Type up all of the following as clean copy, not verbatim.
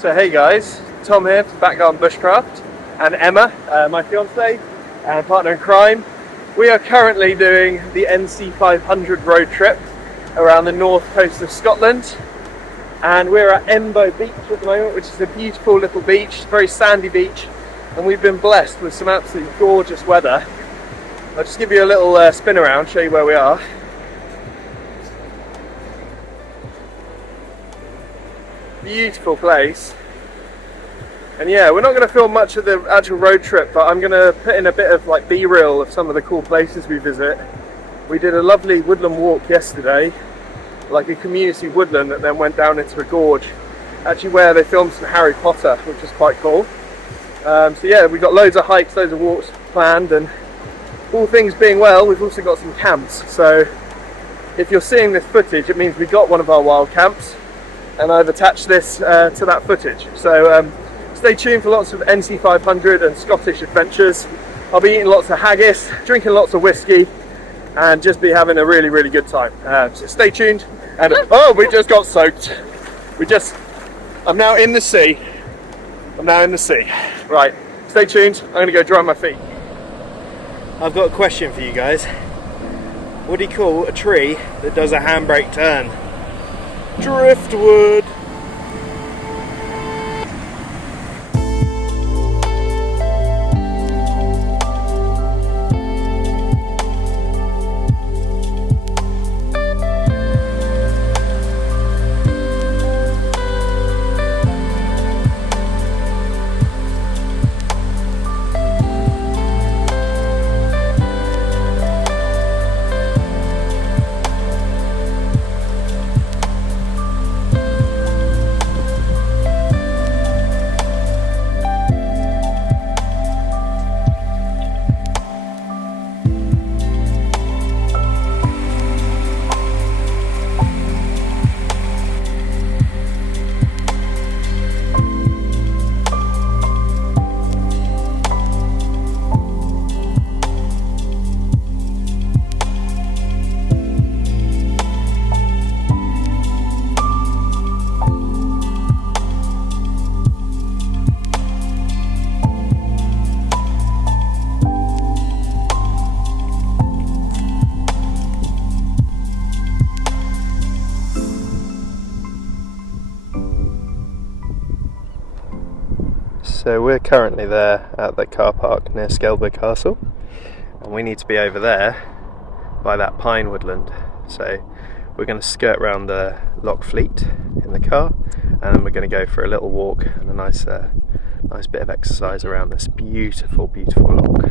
So hey guys, Tom here from Backgarden Bushcraft, and Emma, my fiance and partner in crime. We are currently doing the NC500 road trip around the north coast of Scotland, and we're at Embo beach at the moment, which is a beautiful little beach, very sandy beach, and we've been blessed with some absolutely gorgeous weather. I'll just give you a little spin around, show you where we are. Beautiful place. And yeah, we're not going to film much of the actual road trip, but I'm going to put in a bit of like B-reel of some of the cool places we visit. We did a lovely woodland walk yesterday, like a community woodland that then went down into a gorge, actually where they filmed some Harry Potter, which is quite cool. So yeah, we've got loads of hikes, loads of walks planned, and all things being well, we've also got some camps. So if you're seeing this footage, it means we got one of our wild camps, and I've attached this to that footage. So stay tuned for lots of NC500 and Scottish adventures. I'll be eating lots of haggis, drinking lots of whiskey, and just be having a really, really good time. So stay tuned. And oh, we just got soaked. I'm now in the sea. Right, stay tuned. I'm gonna go dry my feet. I've got a question for you guys. What do you call a tree that does a handbrake turn? Driftwood. So we're currently there at the car park near Skelbo Castle, and we need to be over there by that pine woodland. So we're going to skirt around the Loch fleet in the car, and then we're going to go for a little walk and a nice bit of exercise around this beautiful, beautiful loch.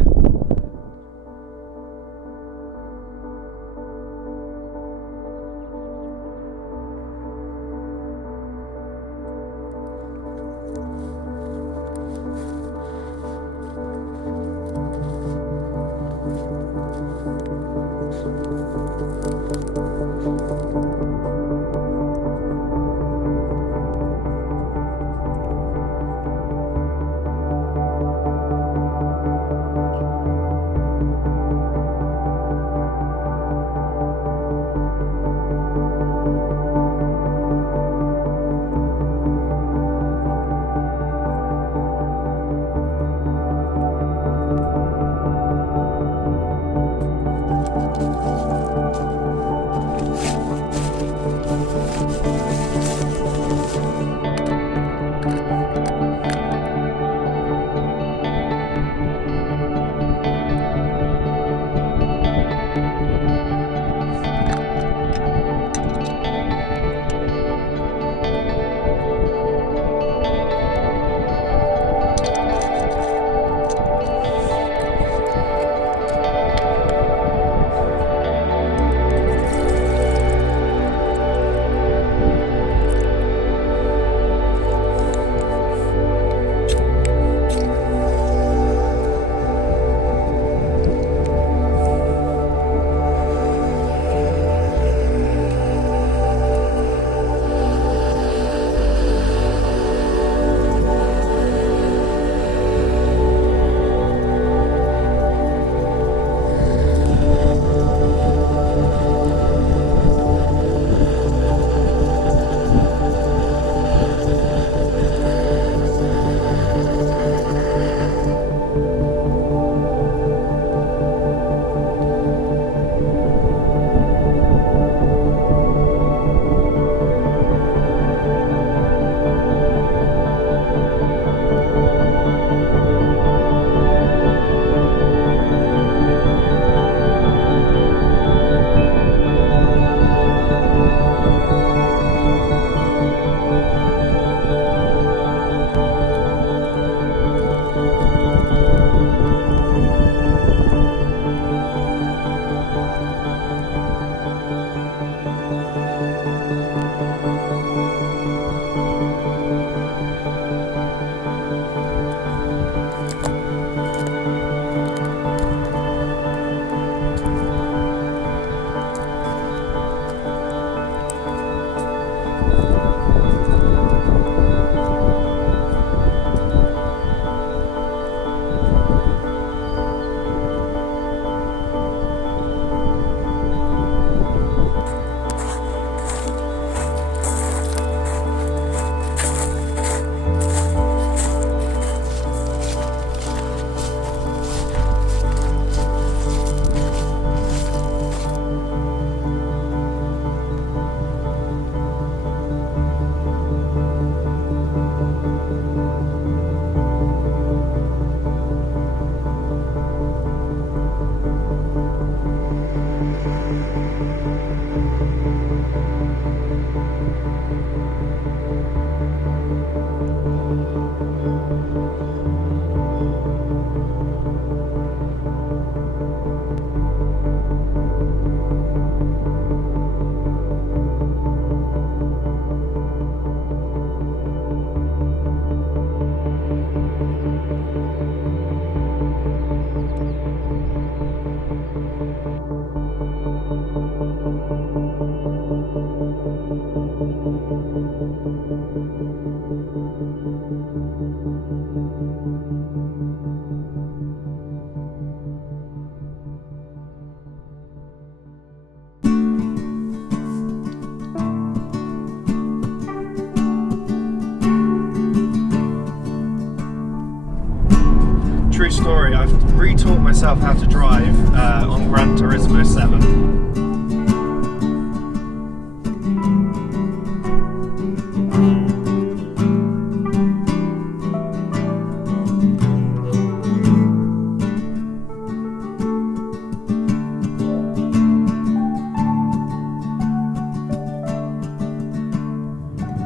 true story. I've re-taught myself how to drive on Gran Turismo 7.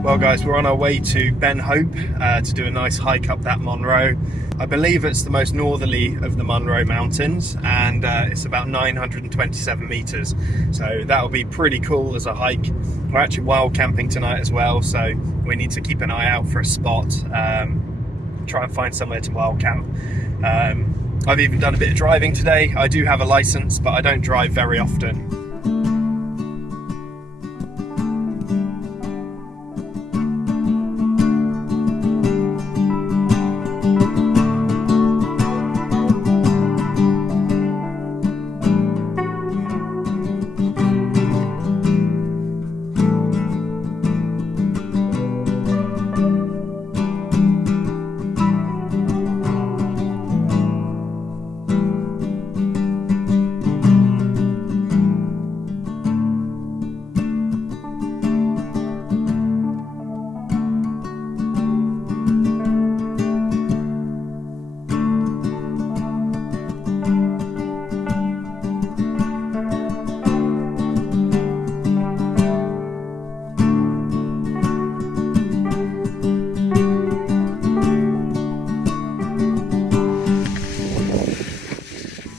Well guys, we're on our way to Ben Hope to do a nice hike up that Monroe. I believe it's the most northerly of the Monroe Mountains, and it's about 927 meters. So that'll be pretty cool as a hike. We're actually wild camping tonight as well, so we need to keep an eye out for a spot, try and find somewhere to wild camp. I've even done a bit of driving today. I do have a license, but I don't drive very often.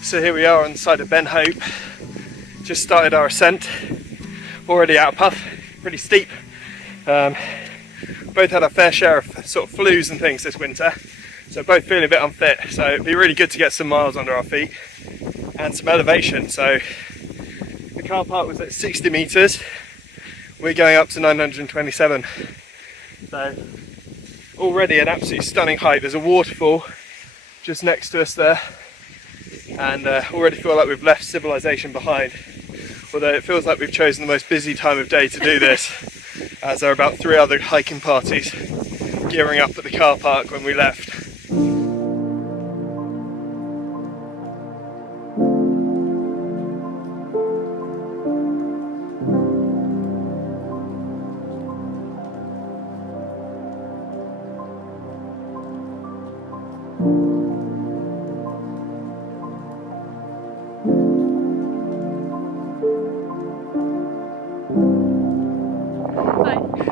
So here we are on the side of Ben Hope. Just started our ascent, already out of puff, pretty steep. Both had our fair share of sort of flus and things this winter, so both feeling a bit unfit. So it'd be really good to get some miles under our feet and some elevation. So the car park was at 60 meters. We're going up to 927. So already an absolutely stunning hike. There's a waterfall just next to us there. And already feel like we've left civilization behind, although it feels like we've chosen the most busy time of day to do this, as there are about 3 other hiking parties gearing up at the car park when we left.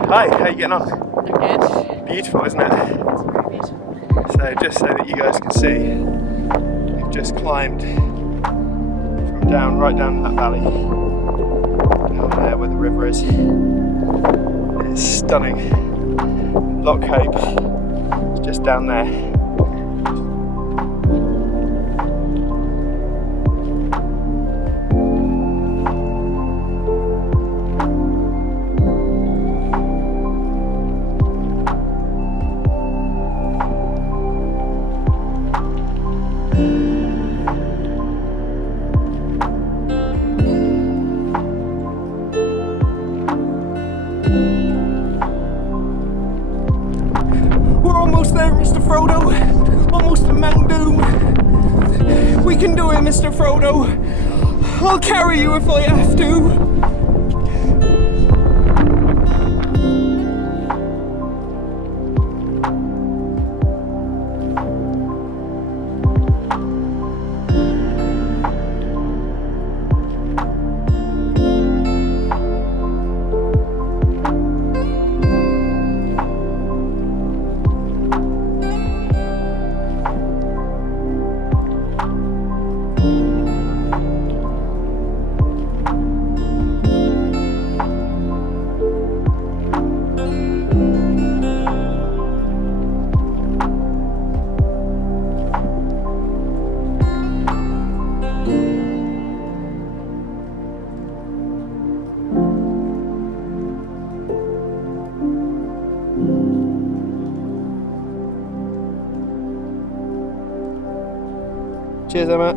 Hi, how you getting on? I'm good. Beautiful, isn't it? It's very beautiful. So just so that you guys can see, we've just climbed from right down that valley, down there where the river is. It's stunning. Loch Hope is just down there. Almost there, Mr. Frodo. Almost to Mount Doom. We can do it, Mr. Frodo. I'll carry you if I have to. Cheers, Emma.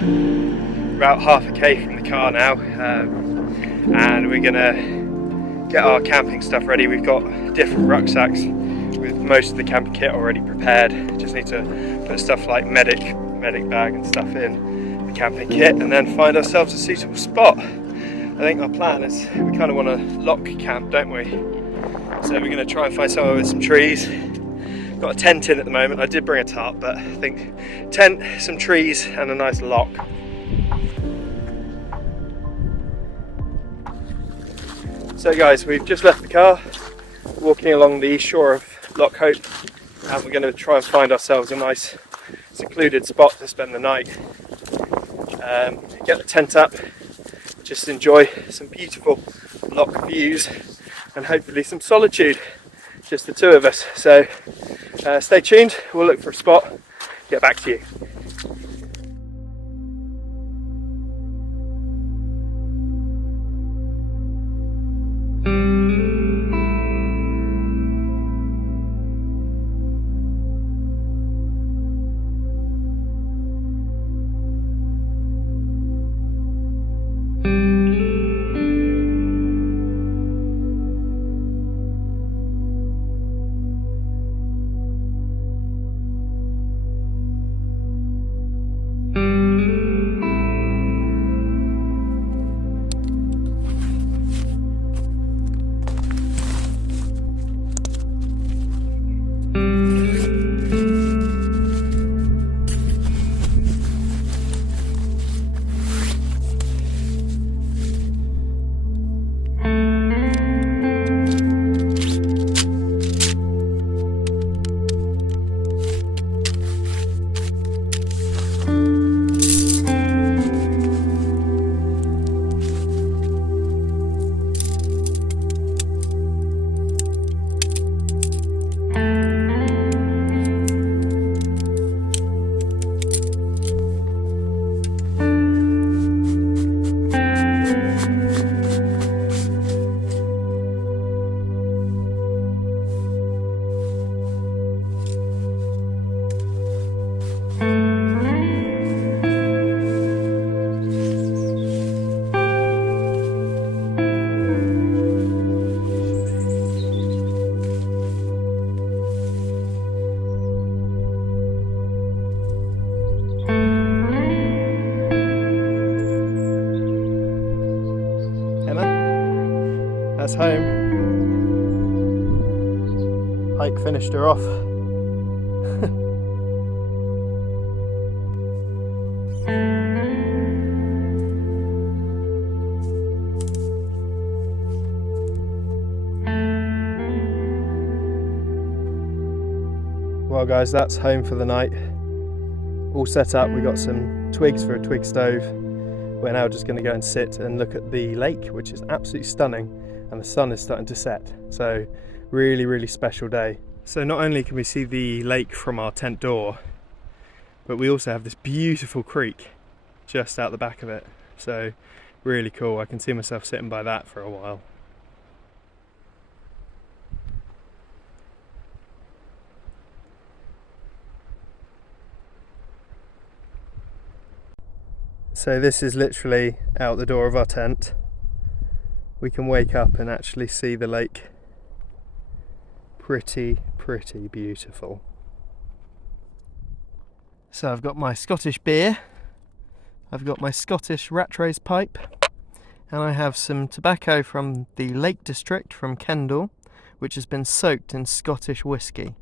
about half a K from the car now, and we're gonna get our camping stuff ready. We've got different rucksacks with most of the camping kit already prepared. Just need to put stuff like medic bag and stuff in the camping kit, and then find ourselves a suitable spot. I think our plan is we kind of want to lock camp, don't we? So we're going to try and find somewhere with some trees. Got a tent in at the moment. I did bring a tarp, but I think tent, some trees, and a nice lock. So guys, we've just left the car, walking along the east shore of Loch, and we're going to try and find ourselves a nice secluded spot to spend the night. Get the tent up, just enjoy some beautiful Loch views and hopefully some solitude, just the two of us. So stay tuned, we'll look for a spot, get back to you. That's home. Hike finished her off. Well guys, that's home for the night. All set up, we got some twigs for a twig stove. We're now just going to go and sit and look at the lake, which is absolutely stunning, and the sun is starting to set. So really, really special day. So not only can we see the lake from our tent door, but we also have this beautiful creek just out the back of it. So really cool. I can see myself sitting by that for a while. So this is literally out the door of our tent. We can wake up and actually see the lake. Pretty beautiful. So I've got my Scottish beer, I've got my Scottish rat race pipe, and I have some tobacco from the Lake District from Kendal, which has been soaked in Scottish whisky.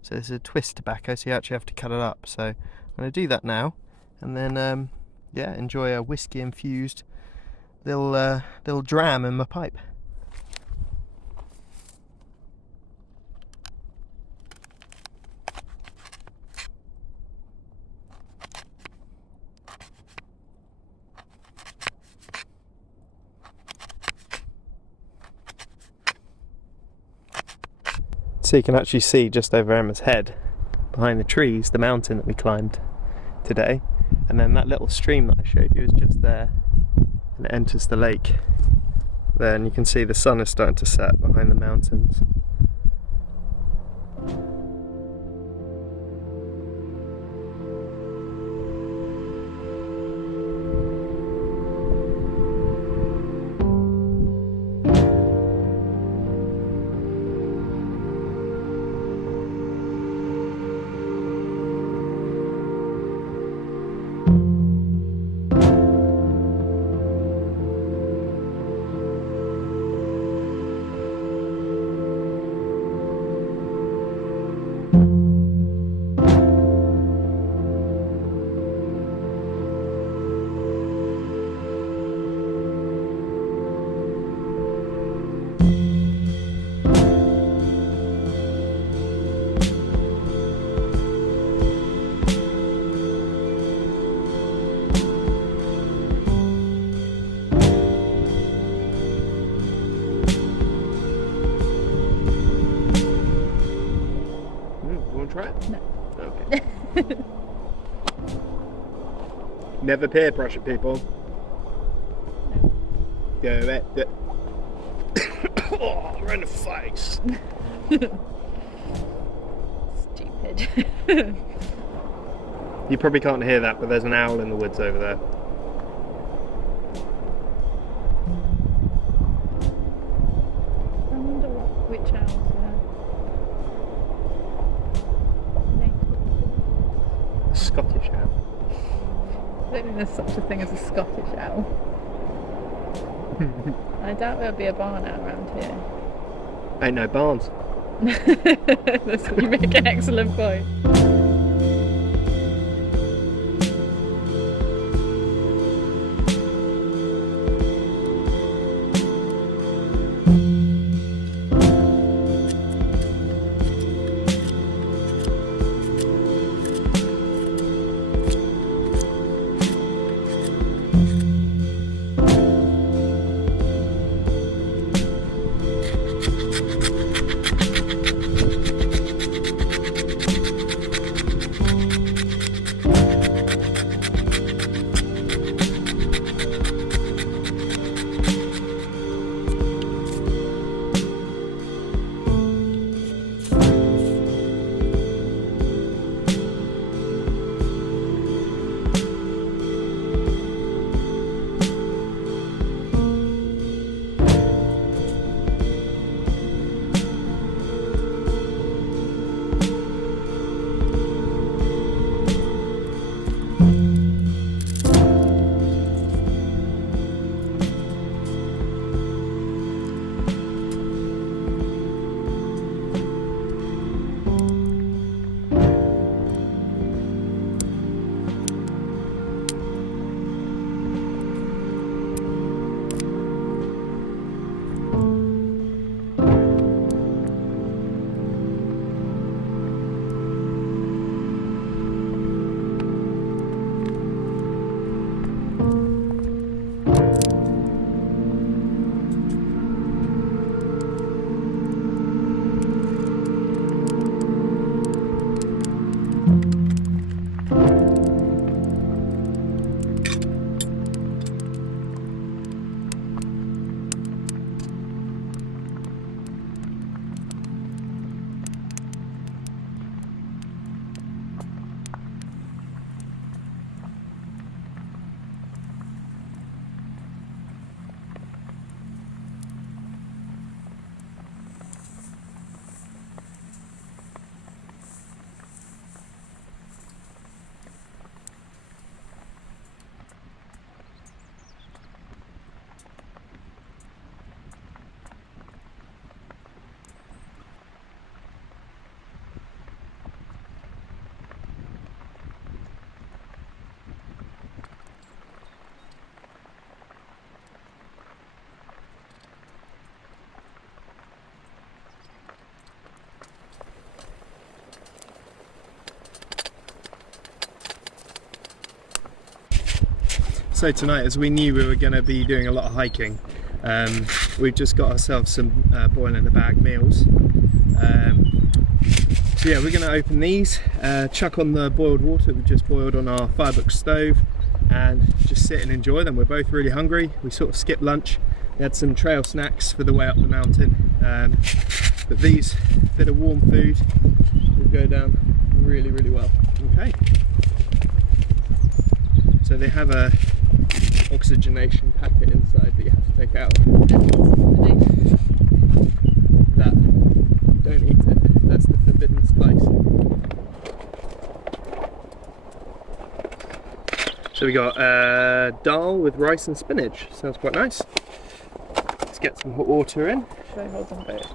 So this is a twist tobacco, so you actually have to cut it up. So I'm going to do that now, and then yeah, enjoy a whiskey infused little dram in my pipe. So you can actually see just over Emma's head, behind the trees, the mountain that we climbed today. And then that little stream that I showed you is just there, and it enters the lake. Then you can see the sun is starting to set behind the mountains. Okay. Never peer pressure people. Go it. Oh, right in the face. Stupid. You probably can't hear that, but there's an owl in the woods over there. I wonder which owls are native. A Scottish owl. I don't think there's such a thing as a Scottish owl. I doubt there'll be a barn owl around here. Ain't no barns. You make an excellent point. So tonight, as we knew we were going to be doing a lot of hiking, we've just got ourselves some boil in the bag meals. So yeah, we're going to open these, chuck on the boiled water we just boiled on our firebox stove, and just sit and enjoy them. We're both really hungry. We sort of skipped lunch. We had some trail snacks for the way up the mountain, but these bit of warm food will go down really, really well. Okay. So they have a oxygenation packet inside that you have to take out. That, don't eat it. That's the forbidden spice. So we got dal with rice and spinach. Sounds quite nice. Let's get some hot water in. Should I hold them both?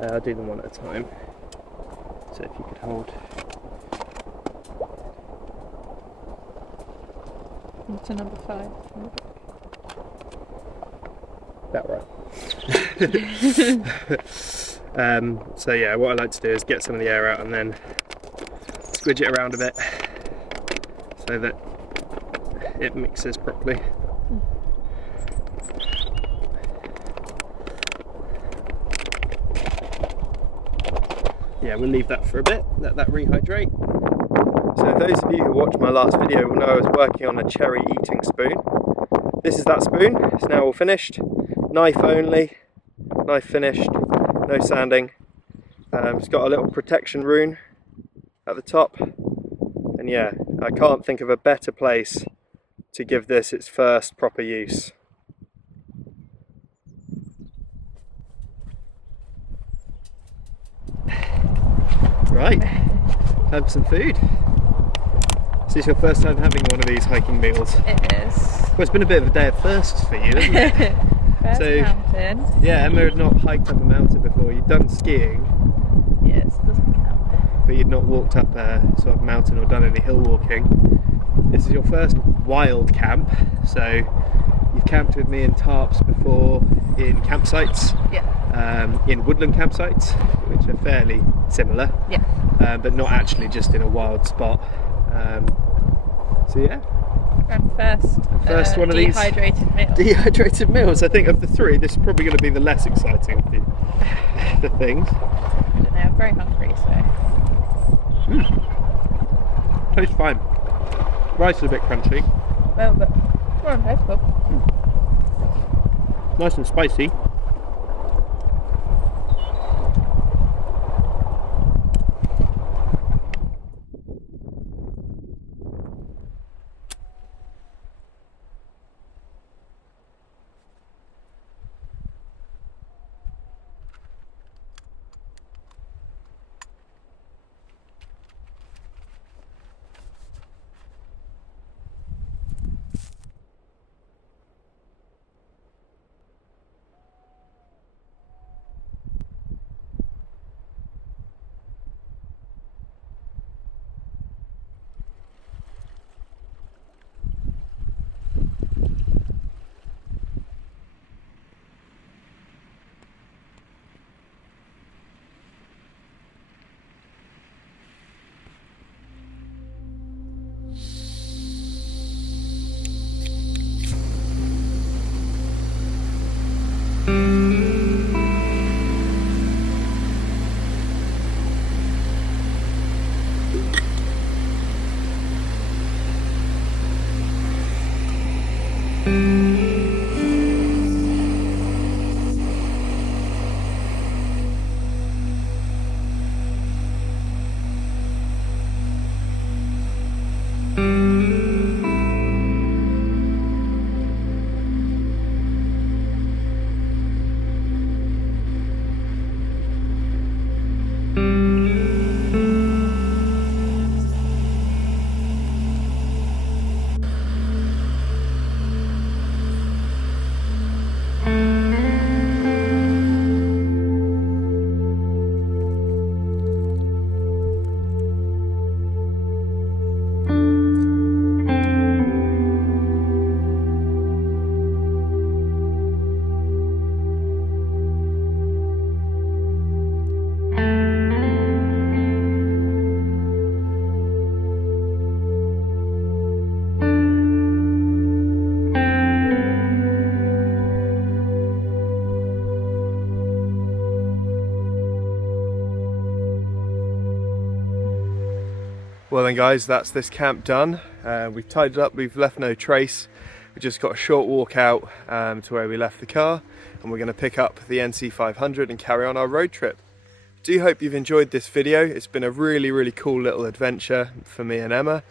I'll do them one at a time. So if you could hold. To number 5. That right. So yeah, what I like to do is get some of the air out and then squidge it around a bit so that it mixes properly. Yeah, we'll leave that for a bit, let that rehydrate. So those of you who watched my last video will know I was working on a cherry eating spoon. This is that spoon, it's now all finished. Knife only, knife finished, no sanding. It's got a little protection rune at the top. And yeah, I can't think of a better place to give this its first proper use. Right, have some food. Is this your first time having one of these hiking meals? It is. Well, it's been a bit of a day of firsts for you, hasn't it? First So, mountain. yeah, Emma had not hiked up a mountain before. You'd done skiing, Yes, doesn't count. but you'd not walked up a sort of mountain or done any hill walking. This is your first wild camp, so you've camped with me in tarps before in campsites, in woodland campsites, which are fairly similar, but not actually just in a wild spot. So yeah, And first one of these dehydrated meal. dehydrated meals. I think of the three, this is probably going to be the less exciting of the things. I don't know, I'm very hungry, so. Tastes fine. Rice is a bit crunchy. Well, but well, hopeful. Nice and spicy. Well then guys, that's this camp done. We've tidied up, we've left no trace. We just got a short walk out to where we left the car, and we're going to pick up the NC500 and carry on our road trip. Do hope you've enjoyed this video. It's been a really cool little adventure for me and Emma.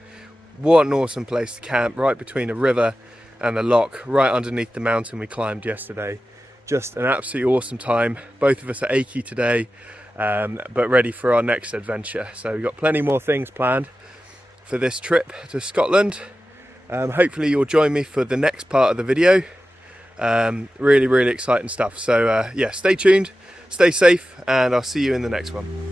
What an awesome place to camp, right between a river and the Loch, right underneath the mountain we climbed yesterday. Just an absolutely awesome time. Both of us are achy today, but ready for our next adventure. So we've got plenty more things planned for this trip to Scotland. Hopefully you'll join me for the next part of the video. Really exciting stuff. So yeah, stay tuned, stay safe, and I'll see you in the next one.